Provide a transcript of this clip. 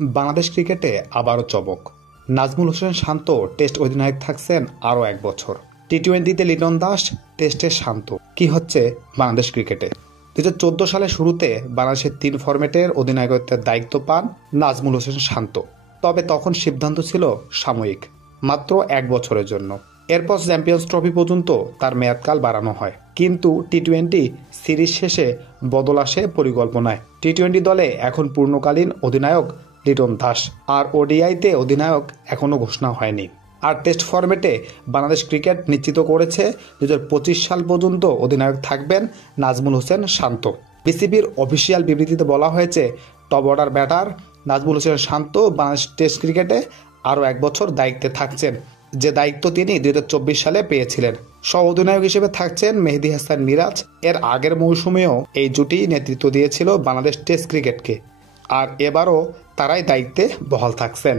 বাংলাদেশ ক্রিকেটে আবারও চমক। নাজমুল হোসেন শান্ত টেস্ট অধিনায়ক থাকছেন আরও 1 বছর। টি-20তে লিটন দাস, টেস্টে শান্ত। কি হচ্ছে বাংলাদেশ ক্রিকেটে? 2014 সালের শুরুতে বাংলাদেশের 3 ফরম্যাটের অধিনায়কত্বের দায়িত্ব পান নাজমুল হোসেন শান্ত। তবে তখন সিদ্ধান্ত ছিল সাময়িক, মাত্র 1 বছরের জন্য। এরপর চ্যাম্পিয়ন্স ট্রফি পর্যন্ত তার মেয়াদকাল বাড়ানো হয়। কিন্তু টি-20 সিরিজ শেষে বদল আসে পরিকল্পনায়। টি-20 দলে এখন পূর্ণকালীন অধিনায়ক লিটন দাস, আর ওডিআইতে অধিনায়ক এখনও ঘোষণা হয়নি। আর টেস্ট ফরম্যাটে বাংলাদেশ ক্রিকেট নিশ্চিত করেছে 2025 সাল পর্যন্ত অধিনায়ক থাকবেন নাজমুল হোসেন শান্ত। বিসিবির অফিসিয়াল বিবৃতিতে বলা হয়েছে, top order batter Nazmul Hossain Shanto Bangladesh test ক্রিকেটে আরও 1 বছর দায়িত্বে থাকছেন, যে দায়িত্ব তিনি 2024 সালে পেয়েছিলেন। সহ অধিনায়ক হিসেবে থাকছেন মেহেদী হাসান মিরাজ। এর আগের মৌসুমেও এই জুটি নেতৃত্ব দিয়েছিল বাংলাদেশ টেস্ট ক্রিকেটকে, আর এবারও তারাই দায়িত্বে বহাল থাকছেন।